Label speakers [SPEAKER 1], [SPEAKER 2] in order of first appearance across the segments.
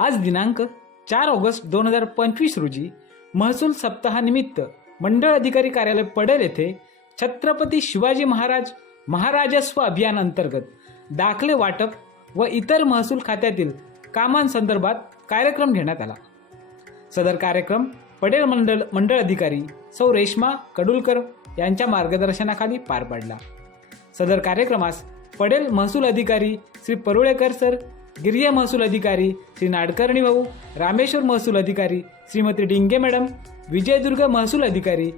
[SPEAKER 1] आज दिनांक चार ऑगस्ट दोन हजार पंचवीस रोजी महसूल सप्ताहानिमित्त मंडळ अधिकारी कार्यालय पडेल येथे छत्रपती शिवाजी महाराज महाराजस्व अभियान अंतर्गत दाखले वाटप व इतर महसूल खात्यातील कामांसंदर्भात कार्यक्रम घेण्यात आला. सदर कार्यक्रम पडेल मंडळ मंडळ अधिकारी सौ रेश्मा कडुलकर यांच्या मार्गदर्शनाखाली पार पडला. सदर कार्यक्रमास पडेल महसूल अधिकारी श्री परुळेकर सर गिर्य महसूल अधिकारी श्री नाडकर्णी भाऊ रामेश्वर महसूल अधिकारी श्रीमती डिंगे मॅडम विजयदुर्ग महसूल अधिकारी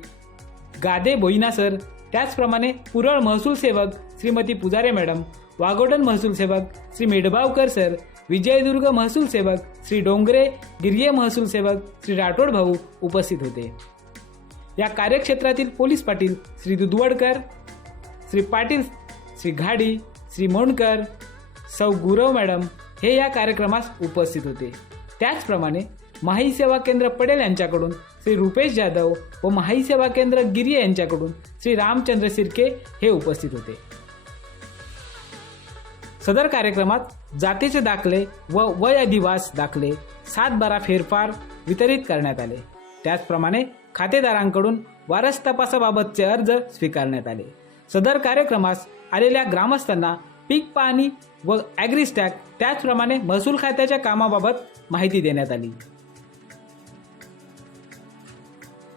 [SPEAKER 1] गादे बोईना सर त्याचप्रमाणे पुरळ महसूल सेवक श्रीमती पुजारे मॅडम वाघोटन महसूल सेवक श्री मेढबावकर सर विजयदुर्ग महसूल सेवक श्री डोंगरे गिर्ये महसूल सेवक श्री राठोड भाऊ उपस्थित होते. या कार्यक्षेत्रातील पोलीस पाटील श्री दुधवडकर श्री पाटील श्री घाडी श्री मोंडकर सौ गुरव मॅडम हे या कार्यक्रमास उपस्थित होते. त्याचप्रमाणे माही सेवा केंद्र पटेल यांच्याकडून श्री रुपेश जाधव व माही सेवा केंद्र गिरी यांच्याकडून श्री रामचंद्र सिरके हे उपस्थित होते. सदर कार्यक्रमात जातीचे दाखले व वय अधिवास दाखले सात बारा फेरफार वितरित करण्यात आले. त्याचप्रमाणे खातेदारांकडून वारस तपासाबाबतचे अर्ज स्वीकारण्यात आले. सदर कार्यक्रमास आलेल्या ग्रामस्थांना पीक पाहणी व ॲग्रीस्टॅक त्याचप्रमाणे महसूल खात्याच्या कामाबाबत माहिती देण्यात आली.